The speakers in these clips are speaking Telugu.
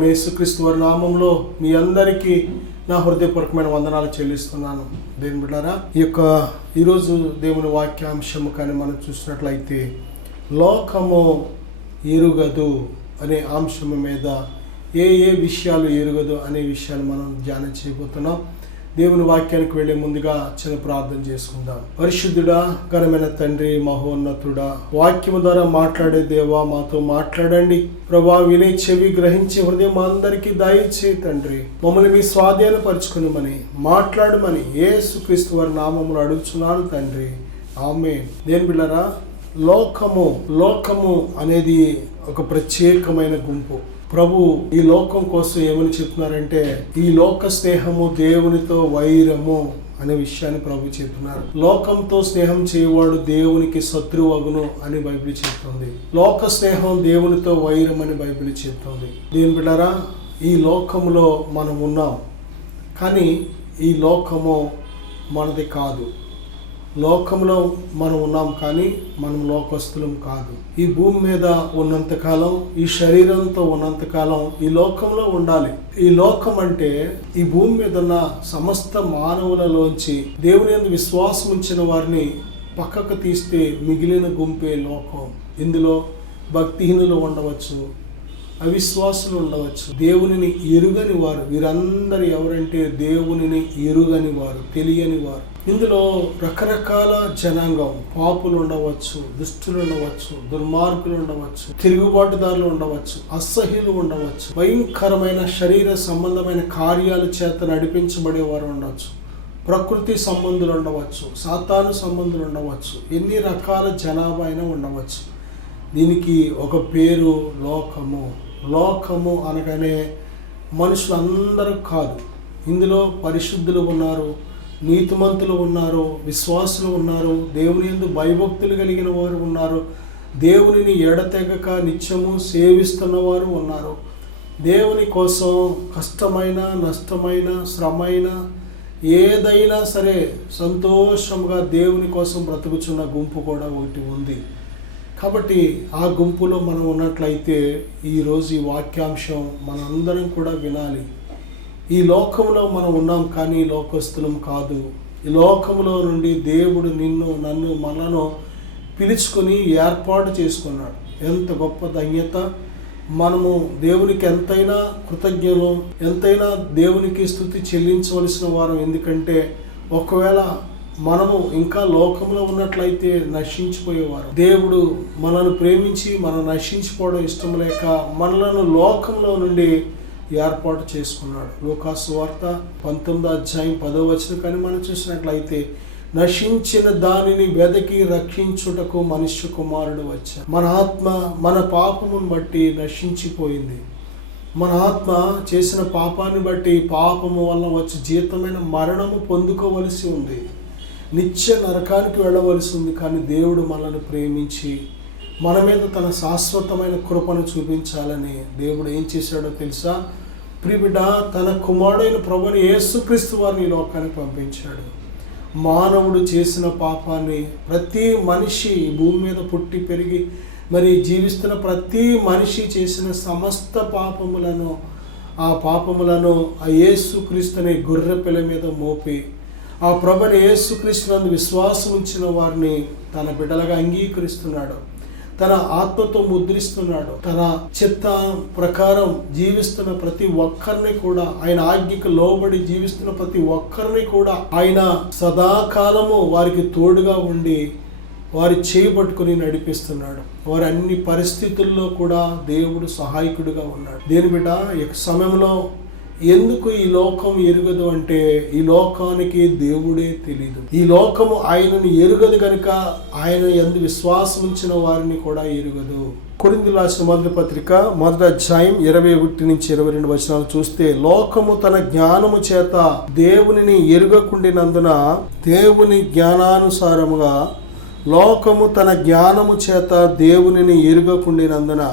ప్రభువైన యేసుక్రీస్తు వారి నామంలో మీ అందరికీ నా హృదయపూర్వకమైన వందనాలు చెల్లిస్తున్నాను. దేవుని బిడ్డలారా, ఈరోజు దేవుని వాక్యాంశము కానీ మనం చూసినట్లయితే లోకము ఎరుగదు అనే అంశం మీద ఏ విషయాలు ఎరుగదు అనే విషయాలు మనం ధ్యానం చేయబోతున్నాం. దేవుని వాక్యానికి వెళ్లే ముందుగా చిన్న ప్రార్థన చేసుకుందాం. పరిశుద్ధుడా, ఘనమైన తండ్రి, మహోన్నతుడా, వాక్యము ద్వారా మాట్లాడే దేవా, మాతో మాట్లాడండి ప్రభా. వినే చెవి, గ్రహించే హృదయం మా అందరికీ దయచేయి తండ్రి. మమ్మల్ని మీ స్వాధీనపరచుకునమని, మాట్లాడమని యేసుక్రీస్తు వారి నామములో అడుగుచున్నాను తండ్రి, ఆమేన్. దేవుని బిడ్డలారా, లోకము అనేది ఒక ప్రత్యేకమైన గుంపు. ప్రభు ఈ లోకం కోసం ఏమని చెప్తున్నారంటే, ఈ లోక స్నేహము దేవునితో వైరము అనే విషయాన్ని ప్రభు చెప్తున్నారు. లోకంతో స్నేహం చేయవాడు దేవునికి శత్రువు అగును అని బైబిల్ చెప్తుంది. లోక స్నేహం దేవునితో వైరం అని బైబిల్ చెప్తుంది. దేవుని బిడ్డలారా, ఈ లోకములో మనం ఉన్నాం, కానీ ఈ లోకము మనది కాదు. లోకంలో మనం ఉన్నాం, కానీ మనం లోకస్తులం కాదు. ఈ భూమి మీద ఉన్నంతకాలం, ఈ శరీరంతో ఉన్నంతకాలం ఈ లోకంలో ఉండాలి. ఈ లోకం అంటే ఈ భూమి మీద ఉన్న సమస్త మానవులలోంచి దేవుని యందు విశ్వాసం ఉంచిన వారిని పక్కకు తీస్తే మిగిలిన గుంపే లోకం. ఇందులో భక్తిహీనులు ఉండవచ్చు, అవిశ్వాసులు ఉండవచ్చు, దేవునిని ఎరుగని వారు. వీరందరూ ఎవరంటే దేవునిని ఎరుగని వారు, తెలియని వారు. ఇందులో రకరకాల జనాంగం, పాపులు ఉండవచ్చు, దుష్టులు ఉండవచ్చు, దుర్మార్గులు ఉండవచ్చు, తిరుగుబాటుదారులు ఉండవచ్చు, అసహ్యులు ఉండవచ్చు, భయంకరమైన శరీర సంబంధమైన కార్యాల చేత నడిపించబడేవారు ఉండవచ్చు, ప్రకృతి సంబంధులు ఉండవచ్చు, సాతాను సంబంధులు ఉండవచ్చు, ఎన్ని రకాల జనాభా అయినా ఉండవచ్చు. దీనికి ఒక పేరు లోకము. లోకము అనగానే మనుషులందరూ కాదు. ఇందులో పరిశుద్ధులు ఉన్నారు, నీతిమంతులు ఉన్నారు, విశ్వాసులు ఉన్నారు, దేవుని యందు భయభక్తులు కలిగిన వారు ఉన్నారు, దేవునిని ఎడతెగక నిత్యము సేవిస్తున్న వారు ఉన్నారు. దేవుని కోసం కష్టమైన, నష్టమైన, శ్రమైన, ఏదైనా సరే సంతోషంగా దేవుని కోసం బ్రతుకుచున్న గుంపు కూడా ఒకటి ఉంది. కాబట్టి ఆ గుంపులో మనం ఉన్నట్లయితే ఈరోజు ఈ వాక్యాంశం మనందరం కూడా వినాలి. ఈ లోకంలో మనం ఉన్నాం, కానీ లోకస్తులం కాదు. ఈ లోకంలో నుండి దేవుడు నిన్ను, నన్ను, మనను పిలుచుకొని ఏర్పాటు చేసుకున్నాడు. ఎంత గొప్ప ధన్యత! మనము దేవునికి ఎంతైనా కృతజ్ఞులు, ఎంతైనా దేవునికి స్తుతి చెల్లించవలసిన వారం. ఎందుకంటే ఒకవేళ మనము ఇంకా లోకంలో ఉన్నట్లయితే నశించిపోయేవారు. దేవుడు మనల్ని ప్రేమించి మనం నశించిపోవడం ఇష్టం లేక మనలను లోకంలో నుండి ఏర్పాటు చేసుకున్నాడు. లూకాసు వార్త 19వ అధ్యాయం 10వ వచనం కానీ మనం చూసినట్లయితే, నశించిన దానిని వెదకి రక్షించుటకు మనుష్య కుమారుడు వచ్చాడు. మన ఆత్మ మన పాపమును బట్టి నశించిపోయింది. మన ఆత్మ చేసిన పాపాన్ని బట్టి, పాపము వల్ల వచ్చి జీతమైన మరణము పొందుకోవలసి ఉంది, నిత్య నరకానికి వెళ్ళవలసి ఉంది. కానీ దేవుడు మనల్ని ప్రేమించి మన మీద తన శాశ్వతమైన కృపను చూపించాలని దేవుడు ఏం చేశాడో తెలుసా? ప్రియబిడ్డ, తన కుమారుడైన ప్రభువుని యేసుక్రీస్తు వారిని ఈ లోకానికి పంపించాడు. మానవుడు చేసిన పాపాన్ని, ప్రతి మనిషి భూమి మీద పుట్టి పెరిగి మరి జీవిస్తున్న ప్రతి మనిషి చేసిన సమస్త పాపములను, ఆ యేసుక్రీస్తు అనే గొర్రె పిల్ల మీద మోపి, ఆ ప్రభుని యేసుక్రీస్తునందు విశ్వాసం ఉంచిన వారిని తన బిడ్డలుగా అంగీకరిస్తున్నాడు, తన ఆత్మతో ముద్రిస్తున్నాడు. తన చిత్త ప్రకారం జీవిస్తున్న ప్రతి ఒక్కరిని కూడా, ఆయన ఆజ్ఞకు లోబడి జీవిస్తున్న ప్రతి ఒక్కరిని కూడా ఆయన సదాకాలము వారికి తోడుగా ఉండి వారి చేయబట్టుకుని నడిపిస్తున్నాడు. వారి అన్ని పరిస్థితుల్లో కూడా దేవుడు సహాయకుడిగా ఉన్నాడు. దేని బిడ్డ, ఈ సమయంలో ఎందుకు ఈ లోకం ఎరుగదు అంటే, ఈ లోకానికి దేవుడే తెలీదు. ఈ లోకము ఆయనను ఎరుగదు కనుక ఆయన యందు విశ్వాసం ఉంచిన వారిని కూడా ఎరుగదు. కొరింథీయులకు రాసిన మొదటి పత్రిక 1వ అధ్యాయం 21 నుంచి 22 వచనాలు చూస్తే, లోకము తన జ్ఞానము చేత దేవునిని ఎరుగకుండినందున, దేవుని జ్ఞానానుసారముగా లోకము తన జ్ఞానము చేత దేవునిని ఎరుగకుండినందున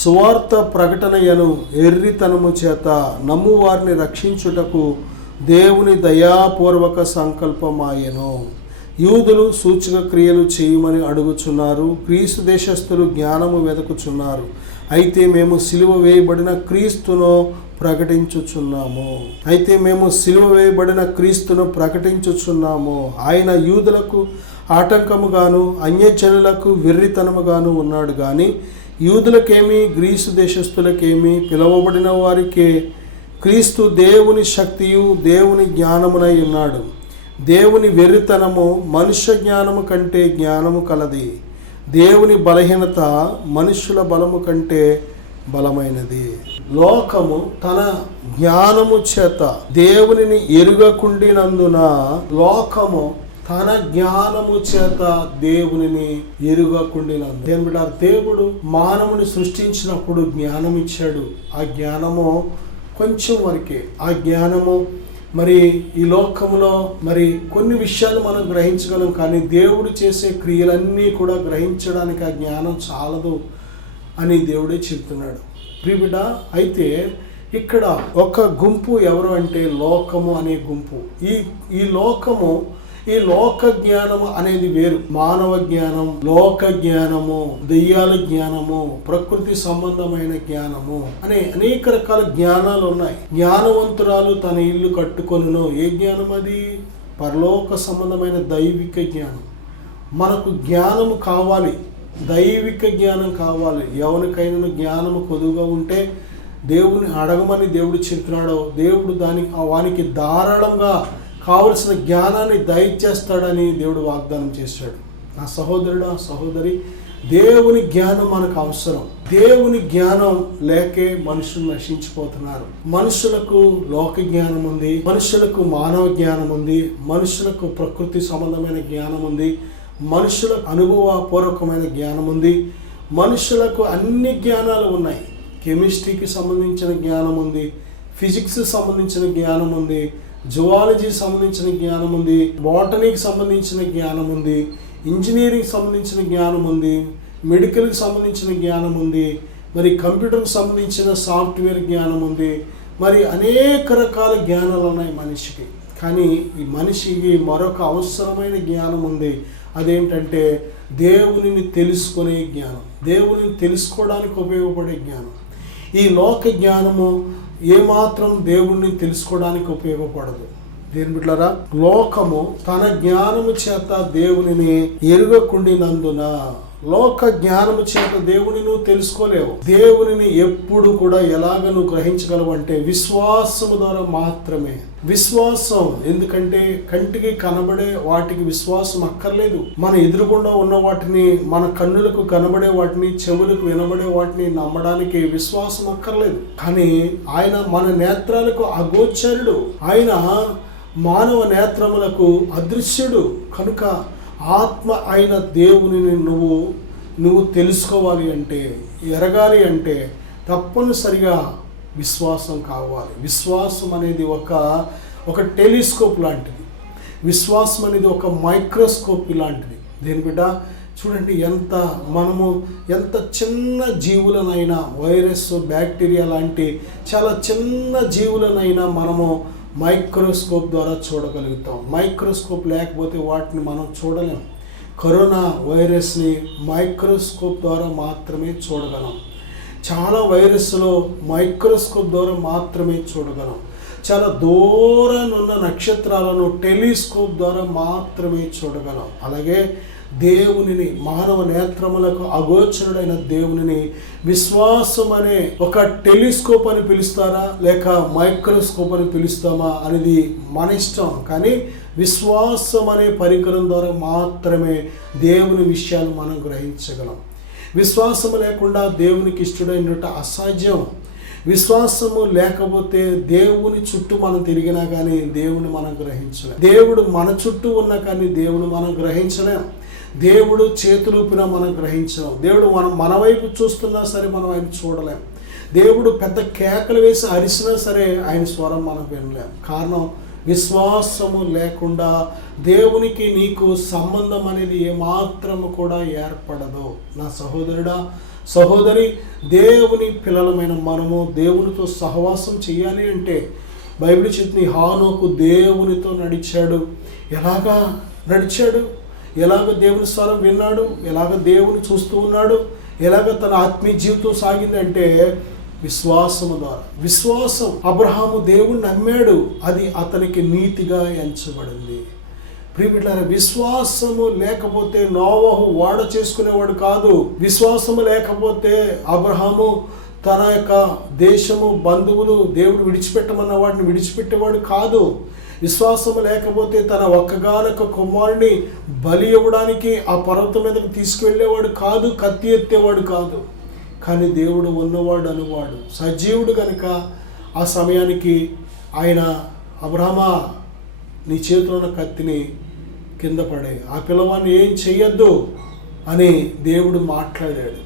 సువార్త ప్రకటనయను ఎర్రితనము చేత నమ్మువారిని రక్షించుటకు దేవుని దయాపూర్వక సంకల్పమాయెను. యూదులు సూచక క్రియలు చేయమని అడుగుచున్నారు, గ్రీసు దేశస్థులు జ్ఞానము వెదకుచున్నారు. అయితే మేము సిలువ వేయబడిన క్రీస్తును ప్రకటించుచున్నాము. ఆయన యూదులకు ఆటంకముగాను అన్యజనులకు వెర్రితనముగాను ఉన్నాడు కానీ యూదులకేమి గ్రీసు దేశస్థులకేమి పిలువబడిన వారికే క్రీస్తు దేవుని శక్తియు దేవుని జ్ఞానమునై ఉన్నాడు. దేవుని వెర్రితనము మనుష్య జ్ఞానము కంటే జ్ఞానము కలది, దేవుని బలహీనత మనుష్యుల బలము కంటే బలమైనది. లోకము తన జ్ఞానము చేత దేవునిని ఎరుగకుండినందున దేవుడు మానవుని సృష్టించినప్పుడు జ్ఞానం ఇచ్చాడు. ఆ జ్ఞానము కొంచెం వరకే. ఆ జ్ఞానము మరి ఈ లోకంలో మరి కొన్ని విషయాలు మనం గ్రహించగలం, కానీ దేవుడు చేసే క్రియలన్నీ కూడా గ్రహించడానికి ఆ జ్ఞానం చాలదు అని దేవుడే చెప్తున్నాడు. ప్రియబిడ్డ, అయితే ఇక్కడ ఒక గుంపు ఎవరు అంటే లోకము అనే గుంపు. ఈ లోక జ్ఞానము అనేది వేరు. మానవ జ్ఞానం, లోక జ్ఞానము, దెయ్యాల జ్ఞానము, ప్రకృతి సంబంధమైన జ్ఞానము అనే అనేక రకాల జ్ఞానాలు ఉన్నాయి. జ్ఞానవంతురాలు తన ఇల్లు కట్టుకొనును. ఏ జ్ఞానం అది? పరలోక సంబంధమైన దైవిక జ్ఞానం. మనకు జ్ఞానము కావాలి, దైవిక జ్ఞానం కావాలి. ఎవరికైనా జ్ఞానము కొదువుగా ఉంటే దేవుని అడగమని దేవుడు చెప్తున్నాడో దేవుడు వానికి ధారాళంగా కావలసిన జ్ఞానాన్ని దయచేస్తాడని దేవుడు వాగ్దానం చేశాడు. నా సహోదరుడు, సహోదరి, దేవుని జ్ఞానం మనకు అవసరం. దేవుని జ్ఞానం లేకే మనుషులు నశించిపోతున్నారు. మనుషులకు లోక జ్ఞానం ఉంది, మనుషులకు మానవ జ్ఞానం ఉంది, మనుషులకు ప్రకృతి సంబంధమైన జ్ఞానం ఉంది, మనుషులకు అనుభవపూర్వకమైన జ్ఞానం ఉంది, మనుషులకు అన్ని జ్ఞానాలు ఉన్నాయి. కెమిస్ట్రీకి సంబంధించిన జ్ఞానం ఉంది, ఫిజిక్స్ సంబంధించిన జ్ఞానం ఉంది, జువాలజీ సంబంధించిన జ్ఞానం ఉంది, బాటనీకి సంబంధించిన జ్ఞానం ఉంది, ఇంజనీరింగ్ సంబంధించిన జ్ఞానం ఉంది, మెడికల్కి సంబంధించిన జ్ఞానం ఉంది, మరి కంప్యూటర్కి సంబంధించిన సాఫ్ట్వేర్ జ్ఞానం ఉంది. మరి అనేక రకాల జ్ఞానాలు ఉన్నాయి మనిషికి. కానీ ఈ మనిషికి మరొక అవసరమైన జ్ఞానం ఉంది. అదేంటంటే దేవునిని తెలుసుకునే జ్ఞానం, దేవునిని తెలుసుకోవడానికి ఉపయోగపడే జ్ఞానం. ఈ లోక జ్ఞానము ఏమాత్రం దేవుణ్ణి తెలుసుకోవడానికి ఉపయోగపడదు. దేని బిడ్డలారా, లోకము తన జ్ఞానము చేత దేవునిని ఎరుగకుండినందున, లోక జ్ఞానము చేత దేవుని నువ్వు తెలుసుకోలేవు. దేవునిని ఎప్పుడు కూడా ఎలాగ నువ్వు గ్రహించగలవు అంటే విశ్వాసము ద్వారా మాత్రమే. విశ్వాసం, ఎందుకంటే కంటికి కనబడే వాటికి విశ్వాసం అక్కర్లేదు. మన ఎదురుగుండా ఉన్న వాటిని, మన కన్నులకు కనబడే వాటిని, చెవులకు వినబడే వాటిని నమ్మడానికి విశ్వాసం అక్కర్లేదు. కానీ ఆయన మన నేత్రాలకు అగోచరుడు, ఆయన మానవ నేత్రములకు అదృశ్యుడు. కనుక ఆత్మ అయిన దేవునిని నువ్వు తెలుసుకోవాలి అంటే, ఎరగాలి అంటే తప్పనిసరిగా విశ్వాసం కావాలి. విశ్వాసం అనేది ఒక టెలిస్కోప్ లాంటిది. విశ్వాసం అనేది ఒక మైక్రోస్కోప్ లాంటిది. దేని బిడ్డ, చూడండి, మనము ఎంత చిన్న జీవులనైనా, వైరస్, బ్యాక్టీరియా లాంటి చాలా చిన్న జీవులనైనా మనము మైక్రోస్కోప్ ద్వారా చూడగలుగుతాం. మైక్రోస్కోప్ లేకపోతే వాటిని మనం చూడలేం. కరోనా వైరస్ని మైక్రోస్కోప్ ద్వారా మాత్రమే చూడగలం. చాలా వైరస్లో మైక్రోస్కోప్ ద్వారా మాత్రమే చూడగలం. చాలా దూరానున్న నక్షత్రాలను టెలిస్కోప్ ద్వారా మాత్రమే చూడగలం. అలాగే దేవునిని, మానవ నేత్రములకు అగోచరుడైన దేవునిని విశ్వాసం అనే ఒక టెలిస్కోప్ అని పిలుస్తారా లేక మైక్రోస్కోప్ అని పిలుస్తామా అనేది మన ఇష్టం. కానీ విశ్వాసం అనే పరికరం ద్వారా మాత్రమే దేవుని విషయాలు మనం గ్రహించగలం. విశ్వాసము లేకుండా దేవునికి ఇష్టడైనట్టు అసాధ్యం. విశ్వాసము లేకపోతే దేవుని చుట్టూ మనం తిరిగినా కానీ దేవుని మనం గ్రహించలేం. దేవుడు మన చుట్టూ ఉన్నా కానీ దేవుని మనం గ్రహించలేం. దేవుడు చేతులు ఊపినా మనం గ్రహించలేం. దేవుడు మన వైపు చూస్తున్నా సరే మనం ఆయన చూడలేం. దేవుడు పెద్ద కేకలు వేసి అరిసినా సరే ఆయన స్వరం మనం వినలేం. కారణం, విశ్వాసము లేకుండా దేవునికి నీకు సంబంధం అనేది ఏమాత్రము కూడా ఏర్పడదు. నా సహోదరుడా, సహోదరి, దేవుని పిల్లలమైన మనము దేవునితో సహవాసం చేయాలి అంటే బైబిల్ చెప్తుంది, హానోకు దేవునితో నడిచాడు. ఎలాగ దేవుని స్వరం విన్నాడు, ఎలాగ దేవుని చూస్తూ ఉన్నాడు, ఎలాగ తన ఆత్మీయ జీవితం సాగిందంటే విశ్వాసము ద్వారా. విశ్వాసం, అబ్రహాము దేవుణ్ణి నమ్మాడు, అది అతనికి నీతిగా ఎంచబడింది. ప్రియబిడ్డలారా, విశ్వాసము లేకపోతే నోవహు ఓడ చేసుకునేవాడు కాదు. విశ్వాసము లేకపోతే అబ్రహాము తన యొక్క దేశము, బంధువులు, దేవుడు విడిచిపెట్టమన్న వాడిని విడిచిపెట్టేవాడు కాదు. విశ్వాసము లేకపోతే తన ఒక్కగానొక్క కుమారుని బలి ఇవ్వడానికి ఆ పర్వతం మీదకి తీసుకువెళ్ళేవాడు కాదు, కత్తి ఎత్తేవాడు కాదు. కానీ దేవుడు ఉన్నవాడు అనువాడు, సజీవుడు కనుక ఆ సమయానికి ఆయన, అబ్రహమా నీ చేతిలో ఉన్న కత్తిని కింద పడే, ఆ పిల్లవాడిని ఏం చెయ్యొద్దు అని దేవుడు మాట్లాడాడు.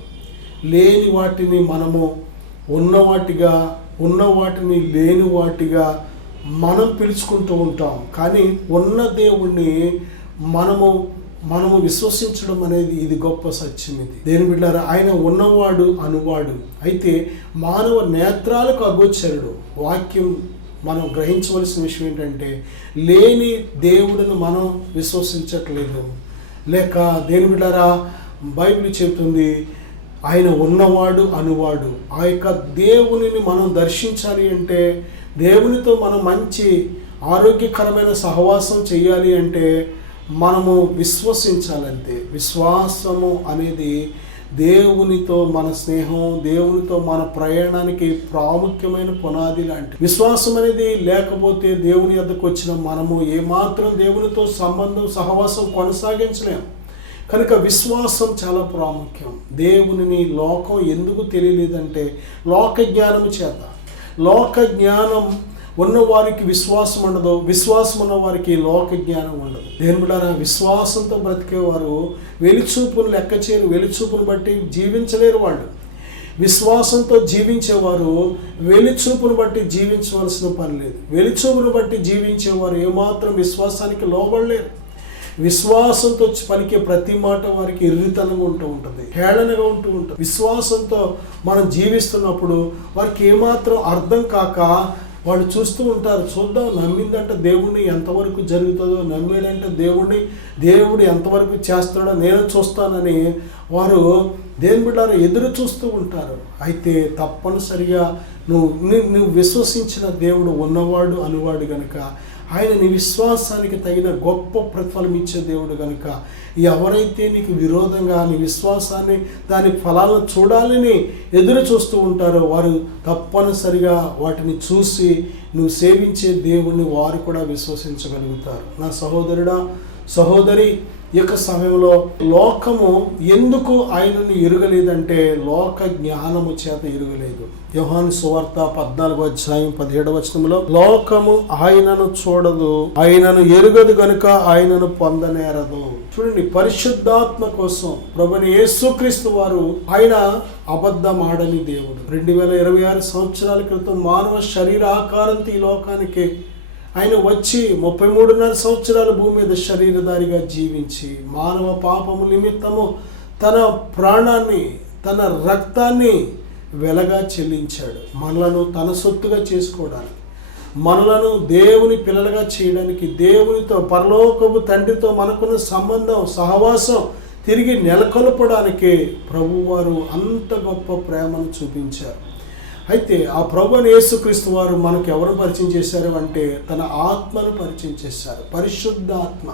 లేని వాటిని మనము ఉన్నవాటిగా, ఉన్న వాటిని లేని వాటిగా మనం పిలుచుకుంటూ ఉంటాం. కానీ ఉన్న దేవుణ్ణి మనము విశ్వసించడం అనేది ఇది గొప్ప సత్యం. ఇది దేని బిడ్డారా, ఆయన ఉన్నవాడు అనువాడు. అయితే మానవ నేత్రాలకు అగోచరుడు. వాక్యం మనం గ్రహించవలసిన విషయం ఏంటంటే, లేని దేవుడిని మనం విశ్వసించట్లేదు. లేక దేని బిడ్డారా, బైబిల్ చెప్తుంది ఆయన ఉన్నవాడు అనువాడు. ఆ యొక్క దేవునిని మనం దర్శించాలి అంటే, దేవునితో మనం మంచి ఆరోగ్యకరమైన సహవాసం చేయాలి అంటే మనము విశ్వసించాలంతే. విశ్వాసము అనేది దేవునితో మన స్నేహం, దేవునితో మన ప్రయాణానికి ప్రాముఖ్యమైన పునాది లాంటి. విశ్వాసం అనేది లేకపోతే దేవుని వద్దకు వచ్చిన మనము ఏమాత్రం దేవునితో సంబంధం, సహవాసం కొనసాగించలేము. కనుక విశ్వాసం చాలా ప్రాముఖ్యం. దేవునిని లోకం ఎందుకు తెలియలేదంటే లోక జ్ఞానము చేత. లోక జ్ఞానం ఉన్నవారికి విశ్వాసం ఉండదు, విశ్వాసం ఉన్నవారికి లోక జ్ఞానం ఉండదు. దేవుడారా, విశ్వాసంతో బ్రతికేవారు వెలిచూపును లెక్క చేయరు, వెలిచూపును బట్టి జీవించలేరు. వాళ్ళు విశ్వాసంతో జీవించేవారు వెలిచూపును బట్టి జీవించవలసిన పని లేదు. వెలిచూపును బట్టి జీవించేవారు ఏమాత్రం విశ్వాసానికి లోబడలేరు. విశ్వాసంతో పలికే ప్రతి మాట వారికి ఇర్రితనంగా ఉంటుంది, హేళనగా ఉంటుంది. విశ్వాసంతో మనం జీవిస్తున్నప్పుడు వారికి ఏమాత్రం అర్థం కాక వాళ్ళు చూస్తూ ఉంటారు. చూద్దాం, నమ్మిందంటే దేవుడిని ఎంతవరకు జరుగుతుందో, నమ్మాడంటే దేవుడు ఎంతవరకు చేస్తాడో నేను చూస్తానని వారు దేని బిడ్డారా ఎదురు చూస్తూ ఉంటారు. అయితే తప్పనిసరిగా నువ్వు విశ్వసించిన దేవుడు ఉన్నవాడు అనువాడు కనుక, ఆయన నీ విశ్వాసానికి తగిన గొప్ప ప్రతిఫలం ఇచ్చే దేవుడు కనుక, ఎవరైతే నీకు విరోధంగా నీ విశ్వాసాన్ని, దాని ఫలాలను చూడాలని ఎదురు చూస్తూ ఉంటారో వారు తప్పనిసరిగా వాటిని చూసి నువ్వు సేవించే దేవుణ్ణి వారు కూడా విశ్వసించగలుగుతారు. నా సహోదరుడా, సహోదరి, ఈ యొక్క సమయంలో లోకము ఎందుకు ఆయనను ఎరుగలేదంటే లోక జ్ఞానము చేత ఎరుగలేదు. యోహాను సువార్త 14:17 లోకము ఆయనను చూడదు, ఆయనను ఎరుగదు గనుక ఆయనను పొందనేరదు. చూడండి, పరిశుద్ధాత్మ కోసం ప్రభువైన యేసుక్రీస్తు వారు ఆయన అబద్ధం ఆడని దేవుడు. 2026 సంవత్సరాల క్రితం మానవ శరీర ఆకారంతో ఈ లోకానికి ఆయన వచ్చి 33.5 సంవత్సరాల భూమి మీద శరీరధారిగా జీవించి మానవ పాపము నిమిత్తము తన ప్రాణాన్ని, తన రక్తాన్ని వెలగా చెల్లించాడు. మనలను తన సొత్తుగా చేసుకోవడానికి, మనలను దేవుని పిల్లలుగా చేయడానికి, దేవునితో, పరలోకపు తండ్రితో మనకున్న సంబంధం, సహవాసం తిరిగి నెలకొల్పడానికి ప్రభువారు అంత గొప్ప ప్రేమను చూపించారు. అయితే ఆ ప్రభువైన యేసుక్రీస్తు వారు మనకు ఎవరు పరిచయం చేశారు అంటే తన ఆత్మను పరిచయం చేశారు. పరిశుద్ధాత్మ,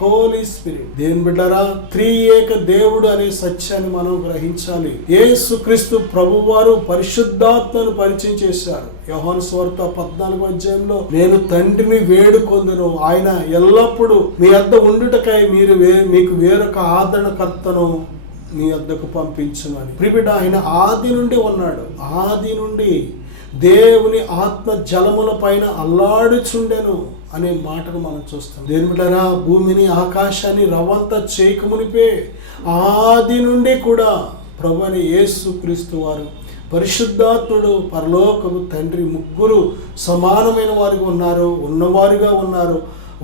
హోలీ స్పిరిట్. దేవుని బిడ్డరా, త్రియేక దేవుడు అనే సత్యాన్ని మనం గ్రహించాలి. యేసుక్రీస్తు ప్రభువారు పరిశుద్ధాత్మను పరిచయం చేశారు. యోహాను సువార్త 14 నేను తండ్రిని వేడుకొందును, ఆయన ఎల్లప్పుడూ మీ వద్ద ఉండుటకై మీకు వేరొక ఆదరణకర్తను నీ వద్దకు పంపించునని. ప్రియబిడ్డ, ఆయన ఆది నుండి ఉన్నాడు. ఆది నుండి దేవుని ఆత్మ జలముల పైన అల్లాడుచుండెను అనే మాటను మనం చూస్తాం. దేవుని బిడ్డరా, భూమిని ఆకాశాన్ని రవ్వంత చేయకమునిపే ఆది నుండి కూడా ప్రభువైన యేసుక్రీస్తు వారు, పరిశుద్ధాత్ముడు, పరలోకము తండ్రి ముగ్గురు సమానమైన వారిగా ఉన్నారు, ఉన్నవారుగా ఉన్నారు.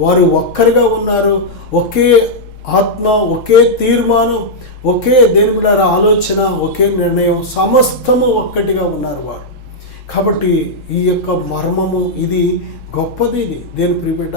వారు ఒక్కరిగా ఉన్నారు. ఒకే ఆత్మ, ఒకే తీర్మానం, ఒకే దేని మీద ఆలోచన, ఒకే నిర్ణయం, సమస్తము ఒక్కటిగా ఉన్నారు వారు. కాబట్టి ఈ యొక్క మర్మము ఇది గొప్పది. ఇది దేని ప్రియబిడ్డ,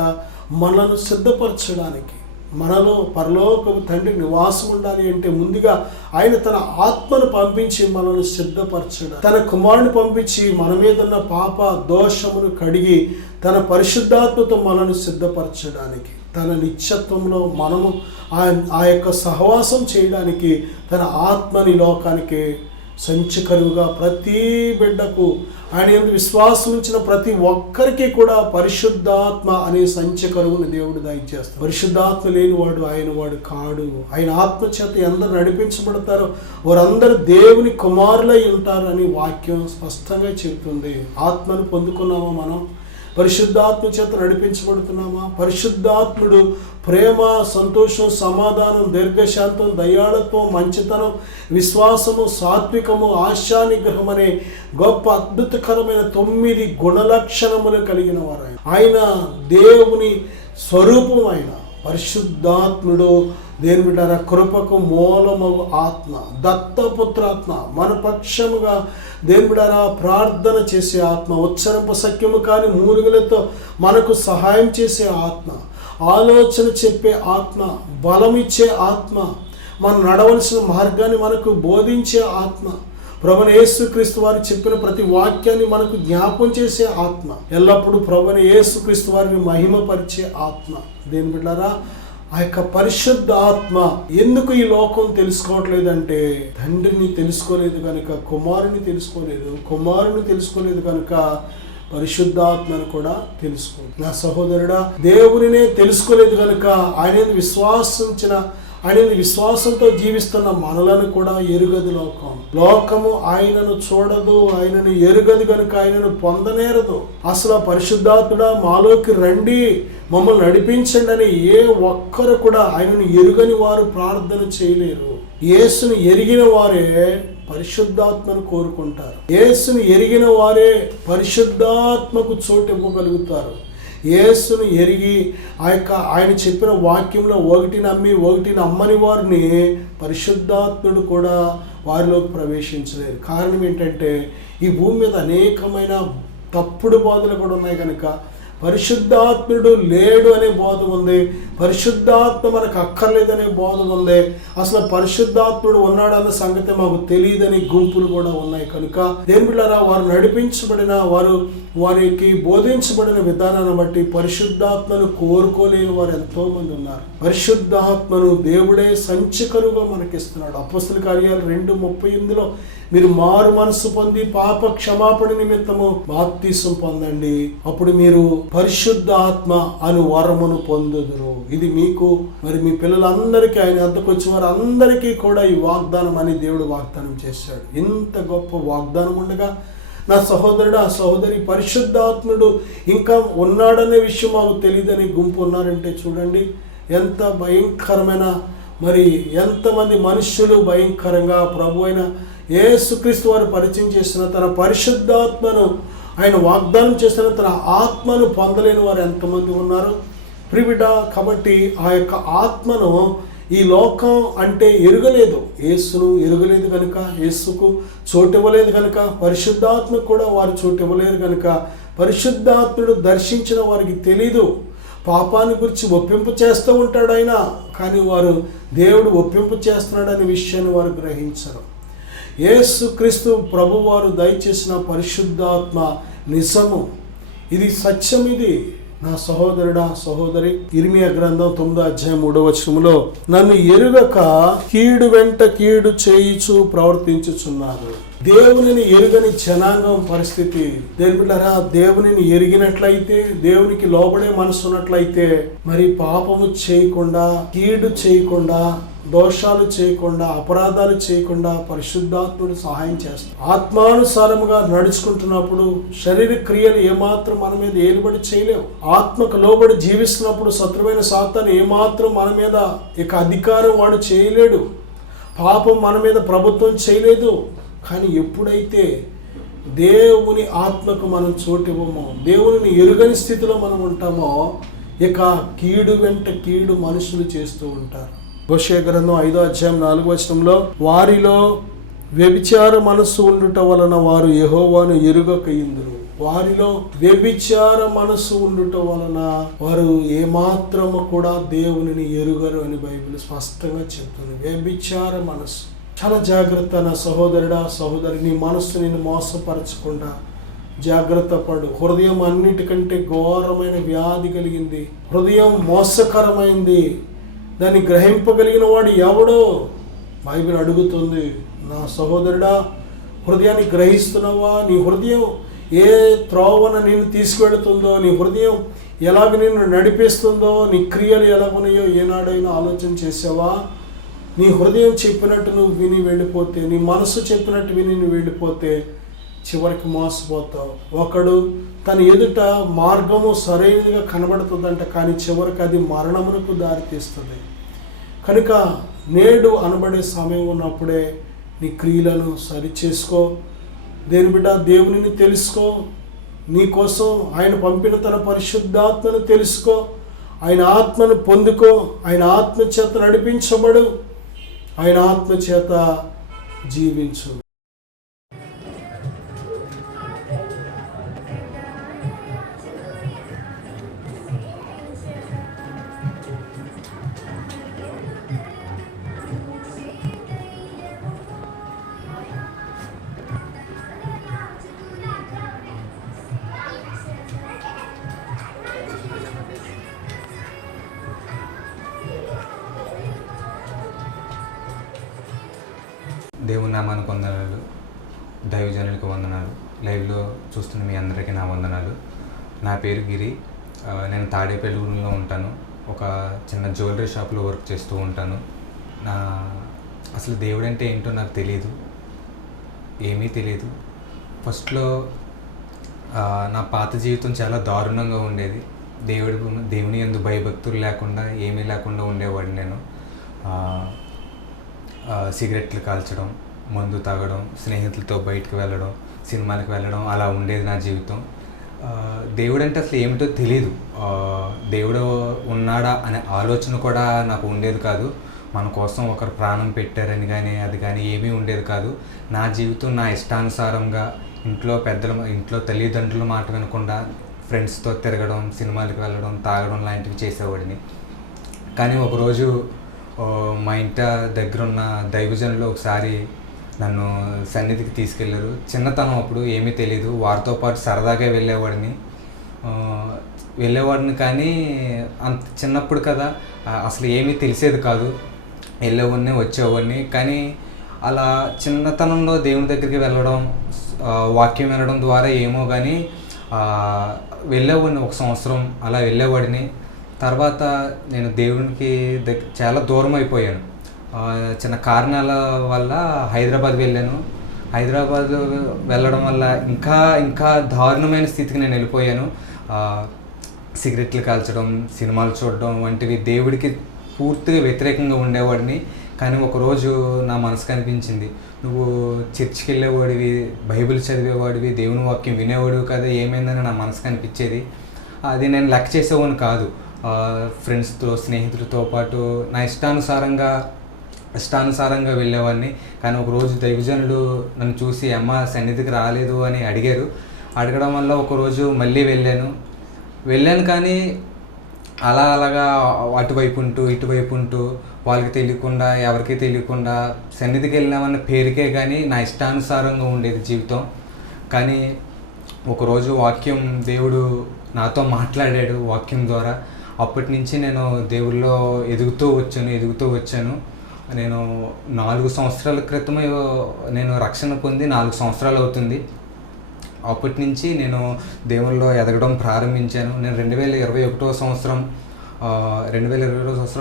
మనను సిద్ధపరచడానికి, మనలో పరలోకపు తండ్రి నివాసం ఉండాలి అంటే ముందుగా ఆయన తన ఆత్మను పంపించి మనల్ని సిద్ధపరచడం, తన కుమారుని పంపించి మన మీద ఉన్న పాప దోషమును కడిగి తన పరిశుద్ధాత్మతో మనల్ని సిద్ధపరచడానికి, తన నిత్యత్వంలో మనము ఆ యొక్క సహవాసం చేయడానికి తన ఆత్మని లోకానికి సంచకరువుగా ప్రతి బిడ్డకు ఆయన యందు విశ్వాసం ఉంచిన ప్రతి ఒక్కరికి కూడా పరిశుద్ధాత్మ అనే సంచకరువుని దేవుడు దయచేస్తాడు. పరిశుద్ధాత్మ లేనివాడు ఆయన వాడు కాడు. ఆయన ఆత్మ చేత ఎందరు నడిపించబడతారో వారందరూ దేవుని కుమారులై ఉంటారు అని వాక్యం స్పష్టంగా చెబుతుంది. ఆత్మను పొందుకున్నామా మనం? పరిశుద్ధాత్మ చేత నడిపించబడుతున్నామా? పరిశుద్ధాత్ముడు ప్రేమ, సంతోషం, సమాధానం, దీర్ఘశాంతం, దయాళత్వం, మంచితనం, విశ్వాసము, సాత్వికము, ఆశా నిగ్రహం అనే గొప్ప అద్భుతకరమైన 9 గుణలక్షణములు కలిగిన వారు. ఆయన దేవుని స్వరూపం. ఆయన పరిశుద్ధాత్ముడు దేని బిడ్డారా కృపకు మూలమగు ఆత్మ, దత్తపుత్రాత్మ, మన పక్షముగా దేని బిడ్డారా ప్రార్థన చేసే ఆత్మ, ఉచ్చరింప సఖ్యము కాని మూలుగులతో మనకు సహాయం చేసే ఆత్మ, ఆలోచన చెప్పే ఆత్మ, బలమిచ్చే ఆత్మ, మనం నడవలసిన మార్గాన్ని మనకు బోధించే ఆత్మ, ప్రభువైన యేసుక్రీస్తు వారు చెప్పిన ప్రతి వాక్యాన్ని మనకు జ్ఞాపం చేసే ఆత్మ, ఎల్లప్పుడూ ప్రభువైన యేసుక్రీస్తు వారిని మహిమపరిచే ఆత్మ. దేని బిడ్డారా ఆ యొక్క పరిశుద్ధ ఆత్మ ఎందుకు ఈ లోకం తెలుసుకోవట్లేదంటే తండ్రిని తెలుసుకోలేదు కనుక కుమారుని తెలుసుకోలేదు, కుమారుని తెలుసుకోలేదు కనుక పరిశుద్ధాత్మను కూడా తెలుసుకో. నా సహోదరుడా, దేవునినే తెలుసుకోలేదు కనుక ఆయన విశ్వాసంతో జీవిస్తున్న మనలను కూడా ఎరుగదు లోకం. లోకము ఆయనను చూడదు, ఆయనను ఎరుగదు కనుక ఆయనను పొందనేరదు. అసలు పరిశుద్ధాత్ముడా మాలోకి రండి, మమ్మల్ని నడిపించండి అని ఏ ఒక్కరు కూడా ఆయనను ఎరుగని వారు ప్రార్థన చేయలేరు. యేసుని ఎరిగిన వారే పరిశుద్ధాత్మను కోరుకుంటారు. యేసుని ఎరిగిన వారే పరిశుద్ధాత్మకు చోటు ఇవ్వగలుగుతారు. యేసును ఎరిగి ఆయన చెప్పిన వాక్యంలో ఒకటి నమ్మి ఒకటి నమ్మని వారిని పరిశుద్ధాత్ముడు కూడా వారిలోకి ప్రవేశించలేరు. కారణం ఏంటంటే ఈ భూమి మీద అనేకమైన తప్పుడు బోధలు కూడా ఉన్నాయి కనుక పరిశుద్ధాత్ముడు లేడు అనే బోధ ఉంది, పరిశుద్ధాత్మ మనకు అక్కర్లేదనే బోధ ఉంది, అసలు పరిశుద్ధాత్ముడు ఉన్నాడన్న సంగతి మాకు తెలియదని గుంపులు కూడా ఉన్నాయి. కనుక దేని బిడ్డలారా వారు నడిపించబడిన వారికి బోధించబడిన విధానాన్ని బట్టి పరిశుద్ధాత్మను కోరుకోలేని వారు ఎంతో మంది ఉన్నారు. పరిశుద్ధాత్మను దేవుడే సంచకరుగా మనకిస్తున్నాడు. అపొస్తలుల కార్యాలు 2:38 మీరు మారు మనసు పొంది పాప క్షమాపణ నిమిత్తము బాప్తిసం పొందండి, అప్పుడు మీరు పరిశుద్ధాత్మ అను వరమును పొందుదురు. ఇది మీకు మరి మీ పిల్లలందరికీ ఆయన వద్దకు వచ్చే వారు అందరికీ కూడా ఈ వాగ్దానం అని దేవుడు వాగ్దానం చేశాడు. ఇంత గొప్ప వాగ్దానం ఉండగా నా సహోదరుడు ఆ సహోదరి పరిశుద్ధాత్ముడు ఇంకా ఉన్నాడనే విషయం మాకు తెలియదని గుంపు ఉన్నారంటే చూడండి ఎంత భయంకరమైన, మరి ఎంతమంది మనుష్యులు భయంకరంగా ప్రభు అయిన యేసుక్రీస్తు వారు పరిచయం చేసిన తన పరిశుద్ధాత్మను ఆయన వాగ్దానం చేసిన తన ఆత్మను పొందలేని వారు ఎంతమంది ఉన్నారు ప్రిబిడ. కాబట్టి ఆ యొక్క ఆత్మను ఈ లోకం అంటే ఎరుగలేదు, యేసును ఎరుగలేదు కనుక, యేసుకు చోటు ఇవ్వలేదు కనుక, పరిశుద్ధాత్మ కూడా వారు చోటు ఇవ్వలేరు కనుక పరిశుద్ధాత్ముడు దర్శించిన వారికి తెలీదు. పాపాన్ని గురించి ఒప్పింపు చేస్తూ ఉంటాడు ఆయన, కానీ వారు దేవుడు ఒప్పింపు చేస్తున్నాడనే విషయాన్ని వారు గ్రహించరు. యేసుక్రీస్తు ప్రభువారు దయచేసిన పరిశుద్ధాత్మ నిజము, ఇది సత్యం. ఇది నా సహోదరుడా సహోదరి, ఇర్మియా గ్రంథం 9:3 నన్ను ఎరుగక కీడు వెంట కీడు చేయుచు ప్రవర్తించుచున్నారు. దేవునిని ఎరుగని జనాంగం పరిస్థితి. దేవులారా, దేవునిని ఎరిగినట్లయితే, దేవునికి లోబడే మనసు ఉన్నట్లయితే మరి పాపము చేయకుండా, కీడు చేయకుండా, దోషాలు చేయకుండా, అపరాధాలు చేయకుండా పరిశుద్ధాత్ముడు సహాయం చేస్తాడు. ఆత్మానుసారముగా నడుచుకుంటున్నప్పుడు శరీర క్రియలు ఏమాత్రం మన మీద ఏలుబడి చేయలేవు. ఆత్మకు లోబడి జీవిస్తున్నప్పుడు శత్రువైన సాతాను ఏమాత్రం మన మీద ఇక అధికారం వాడు చేయలేడు. పాపం మన మీద ప్రభుత్వం చేయలేదు. కానీ ఎప్పుడైతే దేవుని ఆత్మకు మనం చోటివ్వమో, దేవుని ఎరుగని స్థితిలో మనం ఉంటామో, ఇక కీడు వెంట కీడు మనుషులు చేస్తూ ఉంటారు. హోషేయ గ్రంథం 5:4 వారిలో వ్యభిచార మనస్సు ఉండుట వలన వారు యెహోవాను ఎరుగక ఇందురు. వారిలో వ్యభిచార మనసు ఉండుట వలన వారు ఏమాత్రము కూడా దేవునిని ఎరుగరు అని బైబిల్ స్పష్టంగా చెప్తుంది. వ్యభిచార మనసు. చాలా జాగ్రత్త నా సహోదరుడా, సహోదరి. నీ మనస్సు నిన్ను మోసపరచకుండా జాగ్రత్త పడు. హృదయం అన్నిటికంటే ఘోరమైన వ్యాధి కలిగింది. హృదయం మోసకరమైంది. దాన్ని గ్రహింపగలిగిన వాడు ఎవడో బైబిల్ అడుగుతుంది. నా సహోదరుడా, హృదయాన్ని గ్రహిస్తున్నావా? నీ హృదయం ఏ త్రోవన నేను తీసుకువెళుతుందో, నీ హృదయం ఎలాగ నిన్ను నడిపిస్తుందో, నీ క్రియలు ఎలాగున్నాయో ఏనాడైనా ఆలోచన చేసావా? నీ హృదయం చెప్పినట్టు నువ్వు విని వెళ్ళిపోతే, నీ మనసు చెప్పినట్టు విని నువ్వు వెళ్ళిపోతే చివరికి మోసపోతావు. ఒకడు తన ఎదుట మార్గము సరైనదిగా కనబడుతుందంట, కానీ చివరికి అది మరణమునకు దారితీస్తుంది. కనుక నేడు అనబడే సమయం ఉన్నప్పుడే నీ క్రియలను సరిచేసుకో. దేని బిడ్డ, దేవునిని తెలుసుకో. నీ కోసం ఆయన పంపిన తన పరిశుద్ధాత్మను తెలుసుకో. ఆయన ఆత్మను పొందుకో. ఆయన ఆత్మ చేత నడిపించబడు. ఆయన ఆత్మ చేత జీవించు. దేవుని నామానికి వందనాలు, దైవజనులకు వందనాలు, లైవ్లో చూస్తున్న మీ అందరికీ నా వందనాలు. నా పేరు గిరి. నేను తాడేపల్లిలో ఉంటాను. ఒక చిన్న జ్యువెలరీ షాప్లో వర్క్ చేస్తూ ఉంటాను. అసలు దేవుడు అంటే ఏంటో నాకు తెలియదు, ఏమీ తెలియదు. ఫస్ట్లో నా పాత జీవితం చాలా దారుణంగా ఉండేది. దేవుని యందు భయభక్తులు లేకుండా, ఏమీ లేకుండా ఉండేవాడిని నేను. సిగరెట్లు కాల్చడం, మందు తాగడం, స్నేహితులతో బయటకు వెళ్ళడం, సినిమాలకు వెళ్ళడం, అలా ఉండేది నా జీవితం. దేవుడు అంటే అసలు ఏమిటో తెలియదు. దేవుడు ఉన్నాడా అనే ఆలోచన కూడా నాకు ఉండేది కాదు. మన కోసం ఒకరు ప్రాణం పెట్టారని కానీ అది కానీ ఏమీ ఉండేది కాదు. నా జీవితం నా ఇష్టానుసారంగా ఇంట్లో తల్లిదండ్రుల మాట వినకుండా ఫ్రెండ్స్తో తిరగడం, సినిమాలకు వెళ్ళడం, తాగడం లాంటివి చేసేవాడిని. కానీ ఒకరోజు మా ఇంటి దగ్గరున్న దైవజనులు ఒకసారి నన్ను సన్నిధికి తీసుకెళ్ళారు. చిన్నతనం అప్పుడు ఏమీ తెలీదు. వారితో పాటు సరదాగా వెళ్ళేవాడిని కానీ అంత చిన్నప్పుడు కదా, అసలు ఏమీ తెలిసేది కాదు. వెళ్ళేవాడిని, వచ్చేవాడిని. కానీ అలా చిన్నతనంలో దేవుని దగ్గరికి వెళ్ళడం, వాక్యం వినడం ద్వారా ఏమో కానీ వెళ్ళేవాడిని. 1 సంవత్సరం అలా వెళ్ళేవాడిని. తర్వాత నేను దేవునికి చాలా దూరం అయిపోయాను. చిన్న కారణాల వల్ల హైదరాబాద్ వెళ్ళాను. హైదరాబాద్ వెళ్ళడం వల్ల ఇంకా దారుణమైన స్థితికి నేను వెళ్ళిపోయాను. సిగరెట్లు కాల్చడం, సినిమాలు చూడడం వంటివి దేవుడికి పూర్తిగా వ్యతిరేకంగా ఉండేవాడిని. కానీ ఒకరోజు నా మనసుకు అనిపించింది, నువ్వు చర్చికి వెళ్ళేవాడివి, బైబిల్ చదివేవాడివి, దేవుని వాక్యం వినేవాడివి కదా, ఏమైందని నా మనసుకు అనిపించేది. అది నేను లెక్క చేసేవాడిని కాదు. ఫ్రెండ్స్తో, స్నేహితులతో పాటు నా ఇష్టానుసారంగా వెళ్ళేవాడిని. కానీ ఒకరోజు దైవజనులు నన్ను చూసి, అమ్మ సన్నిధికి రాలేదు అని అడగడం వల్ల ఒకరోజు మళ్ళీ వెళ్ళాను. కానీ అలాగా అటువైపు ఉంటూ వాళ్ళకి తెలియకుండా, ఎవరికీ తెలియకుండా సన్నిధికి వెళ్ళామన్న పేరుకే కానీ నా ఇష్టానుసారంగా ఉండేది జీవితం. కానీ ఒకరోజు దేవుడు నాతో మాట్లాడాడు వాక్యం ద్వారా. అప్పటి నుంచి నేను దేవుళ్ళో ఎదుగుతూ వచ్చాను. నేను 4 సంవత్సరాల క్రితమే నేను రక్షణ పొంది 4 సంవత్సరాలు అవుతుంది. అప్పటి నుంచి నేను దేవుళ్ళో ఎదగడం ప్రారంభించాను. నేను 2021 సంవత్సరం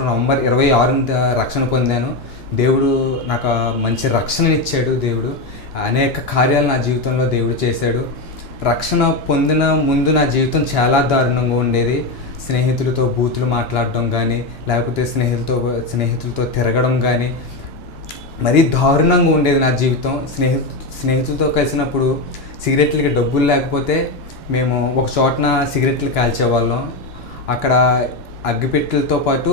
నవంబర్ 26 రక్షణ పొందాను. దేవుడు నాకు మంచి రక్షణనిచ్చాడు. దేవుడు అనేక కార్యాలు నా జీవితంలో దేవుడు చేశాడు. రక్షణ పొందిన ముందు నా జీవితం చాలా దారుణంగా ఉండేది. స్నేహితులతో బూతులు మాట్లాడడం కానీ, లేకపోతే స్నేహితులతో తిరగడం కానీ మరీ దారుణంగా ఉండేది నా జీవితం. స్నేహితులతో కలిసినప్పుడు సిగరెట్లకి డబ్బులు లేకపోతే మేము ఒక చోటన సిగరెట్లు కాల్చేవాళ్ళం. అక్కడ అగ్గిపెట్టెలతో పాటు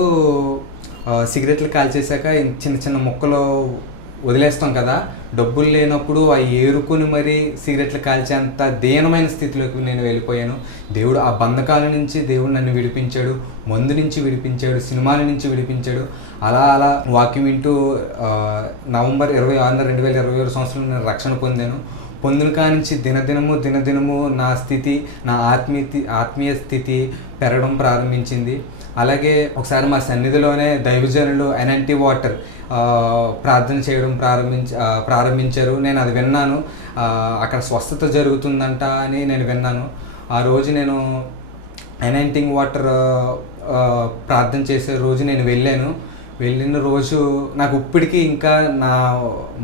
సిగరెట్లు కాల్చేసాక చిన్న చిన్న ముక్కలు వదిలేస్తాం కదా, డబ్బులు లేనప్పుడు అవి ఏరుకొని మరీ సిగరెట్లు కాల్చేంత దీనమైన స్థితిలోకి నేను వెళ్ళిపోయాను. దేవుడు ఆ బంధకాల నుంచి దేవుడు నన్ను విడిపించాడు, మందు నుంచి విడిపించాడు, సినిమాల నుంచి విడిపించాడు. అలా అలా వాక్యం వింటూ నవంబర్ 26, 2021 సంవత్సరంలో నేను రక్షణ పొందిన కానించి దినదినము నా స్థితి, నా ఆత్మీయ స్థితి పెరగడం ప్రారంభించింది. అలాగే ఒకసారి మా సన్నిధిలోనే దైవజనులు ఎన్ఎన్టీ వాటర్ ప్రార్థన చేయడం ప్రారంభించారు. నేను అది విన్నాను. అక్కడ స్వస్థత జరుగుతుందంట అని నేను విన్నాను. ఆ రోజు నేను ఎన్ఎన్టింగ్ వాటర్ ప్రార్థన చేసే రోజు నేను వెళ్ళిన రోజు నాకు ఇప్పటికీ ఇంకా నా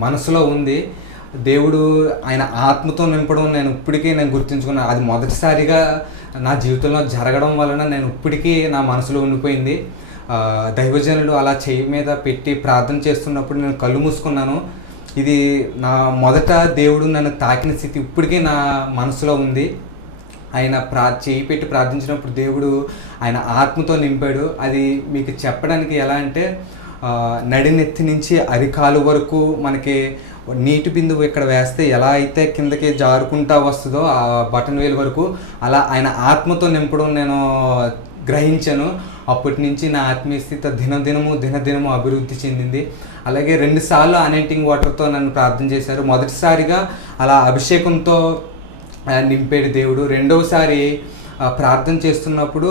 మనసులో ఉంది. దేవుడు ఆయన ఆత్మతో నింపడం నేను గుర్తుంచుకున్నాను. అది మొదటిసారిగా నా జీవితంలో జరగడం వలన నేను ఇప్పటికీ నా మనసులో ఉండిపోయింది. దైవజనుడు అలా చెయ్యి మీద పెట్టి ప్రార్థన చేస్తున్నప్పుడు నేను కళ్ళు మూసుకున్నాను. ఇది నా మొదట దేవుడు నన్ను తాకిన స్థితి ఇప్పటికీ నా మనసులో ఉంది. ఆయన చేయి పెట్టి ప్రార్థించినప్పుడు దేవుడు ఆయన ఆత్మతో నింపాడు. అది మీకు చెప్పడానికి ఎలా అంటే, నడినెత్తి నుంచి అరికాలు వరకు మనకి నీటి బిందువు ఇక్కడ వేస్తే ఎలా అయితే కిందకి జారుకుంటా వస్తుందో ఆ బటన్ వేలు వరకు, అలా ఆయన ఆత్మతో నింపడం నేను గ్రహించాను. అప్పటి నుంచి నా ఆత్మీయ స్థితి దినదినము అభివృద్ధి చెందింది. అలాగే 2 సార్లు అనెంటింగ్ వాటర్తో నన్ను ప్రార్థన చేశారు. మొదటిసారిగా అలా అభిషేకంతో నింపేడు దేవుడు. రెండవసారి ప్రార్థన చేస్తున్నప్పుడు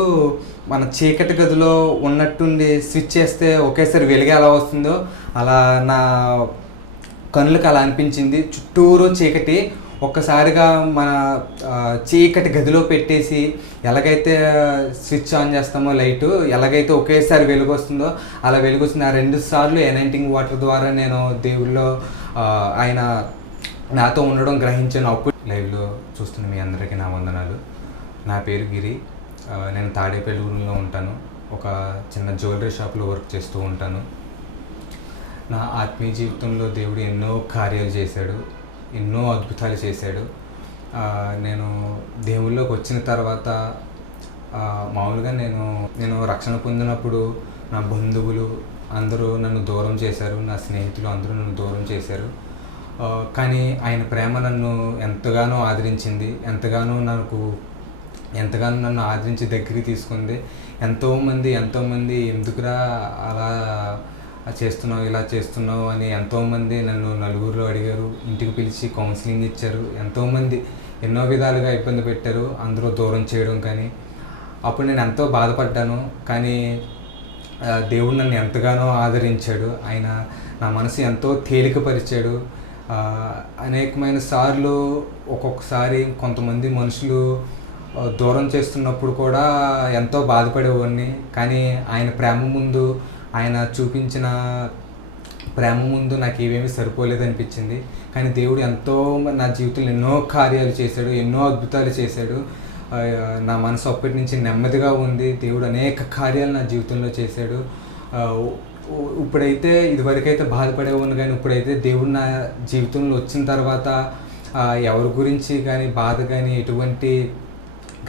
మన చీకటి గదిలో ఉన్నట్టుండి స్విచ్ చేస్తే ఒకేసారి వెలుగు ఎలా వస్తుందో అలా నా కనులకు అలా అనిపించింది. చుట్టూరు చీకటి, ఒక్కసారిగా మన చీకటి గదిలో పెట్టేసి ఎలాగైతే స్విచ్ ఆన్ చేస్తామో లైటు, ఎలాగైతే ఒకేసారి వెలుగు వస్తుందో అలా వెలుగు వస్తుంది. ఆ 2 సార్లు ఎనైటింగ్ వాటర్ ద్వారా నేను దేవుళ్ళో ఆయన నాతో ఉండడం గ్రహించాను. అప్పుడు లైవ్లో చూస్తున్న మీ అందరికీ నా వందనాలు. నా పేరు గిరి. నేను తాడేపల్లిలో ఉంటాను. ఒక చిన్న జ్యువెలరీ షాప్లో వర్క్ చేస్తూ ఉంటాను. నా ఆత్మీయ జీవితంలో దేవుడు ఎన్నో కార్యాలు చేశాడు, ఎన్నో అద్భుతాలు చేశాడు. నేను దేవుళ్ళలోకి వచ్చిన తర్వాత మామూలుగా నేను రక్షణ పొందినప్పుడు నా బంధువులు అందరూ నన్ను దూరం చేశారు, నా స్నేహితులు అందరూ నన్ను దూరం చేశారు. కానీ ఆయన ప్రేమ నన్ను ఎంతగానో ఆదరించింది, ఎంతగానో నన్ను ఆదరించి దగ్గరికి తీసుకుంది. ఎంతోమంది ఎందుకురా అలా చేస్తున్నావు, ఇలా చేస్తున్నావు అని ఎంతోమంది నన్ను నలుగురిలో అడిగారు, ఇంటికి పిలిచి కౌన్సిలింగ్ ఇచ్చారు. ఎంతోమంది ఎన్నో విధాలుగా ఇబ్బంది పెట్టారు, అందరూ దూరం చేయడం. కానీ అప్పుడు నేను ఎంతో బాధపడ్డాను. కానీ దేవుడు నన్ను ఎంతగానో ఆదరించాడు. ఆయన నా మనసు ఎంతో తేలికపరిచాడు. అనేకమైన సార్లు ఒక్కొక్కసారి కొంతమంది మనుషులు దూరం చేస్తున్నప్పుడు కూడా ఎంతో బాధపడేవాడిని. కానీ ఆయన ప్రేమ ముందు, ఆయన చూపించిన ప్రేమ ముందు నాకు ఏమేమి సరిపోలేదనిపించింది. కానీ దేవుడు నా జీవితంలో ఎన్నో కార్యాలు చేశాడు, ఎన్నో అద్భుతాలు చేశాడు. నా మనసు అప్పటి నుంచి నెమ్మదిగా ఉంది. దేవుడు అనేక కార్యాలు నా జీవితంలో చేశాడు. ఇప్పుడైతే ఇదివరకైతే బాధపడేవాడిని, కానీ ఇప్పుడైతే దేవుడు నా జీవితంలో వచ్చిన తర్వాత ఎవరి గురించి కానీ బాధ కానీ ఎటువంటి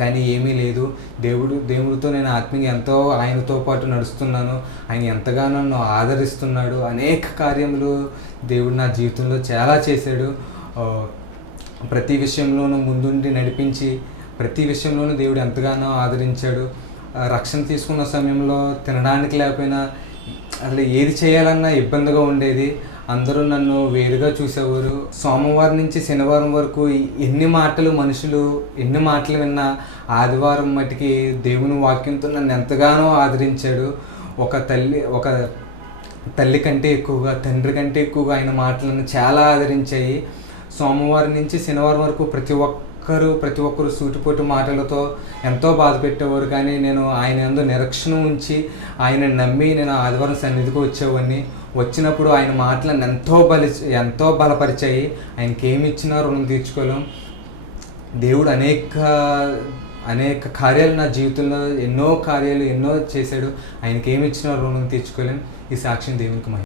కానీ ఏమీ లేదు. దేవుడితో నేను ఆత్మీయంగా ఎంతో ఆయనతో పాటు నడుస్తున్నాను. ఆయన ఎంతగానో నన్ను ఆదరిస్తున్నాడు. అనేక కార్యములు దేవుడు నా జీవితంలో చాలా చేశాడు. ప్రతి విషయంలోనూ ముందుండి నడిపించి, ప్రతి విషయంలోనూ దేవుడు ఎంతగానో ఆదరించాడు. రక్షణ తీసుకున్న సమయంలో తినడానికి లేకపోయినా అసలు ఏది చేయాలన్నా ఇబ్బందిగా ఉండేది. అందరూ నన్ను వేరుగా చూసేవారు. సోమవారం నుంచి శనివారం వరకు ఎన్ని మాటలు విన్నా ఆదివారం మటుకి దేవుని వాక్యంతో నన్ను ఎంతగానో ఆదరించాడు. ఒక తల్లి కంటే ఎక్కువగా, తండ్రి కంటే ఎక్కువగా ఆయన మాటలను చాలా ఆదరించాయి. సోమవారం నుంచి శనివారం వరకు ప్రతి ఒక్కరు సూటిపోటు మాటలతో ఎంతో బాధ పెట్టేవారు. కానీ నేను ఆయన యందు నిరీక్షణ ఉంచి ఆయన నమ్మి నేను ఆదివారం సన్నిధికి వచ్చేవాడిని. వచ్చినప్పుడు ఆయన మాటలను ఎంతో బలపరిచాయి. ఆయనకి ఏమి ఇచ్చినా రుణం తీర్చుకోలేం. దేవుడు అనేక కార్యాలు నా జీవితంలో ఎన్నో చేశాడు. ఆయనకి ఏమి ఇచ్చినా రుణం తీర్చుకోలేం. ఈ సాక్ష్యం దేవునికి మహిమ.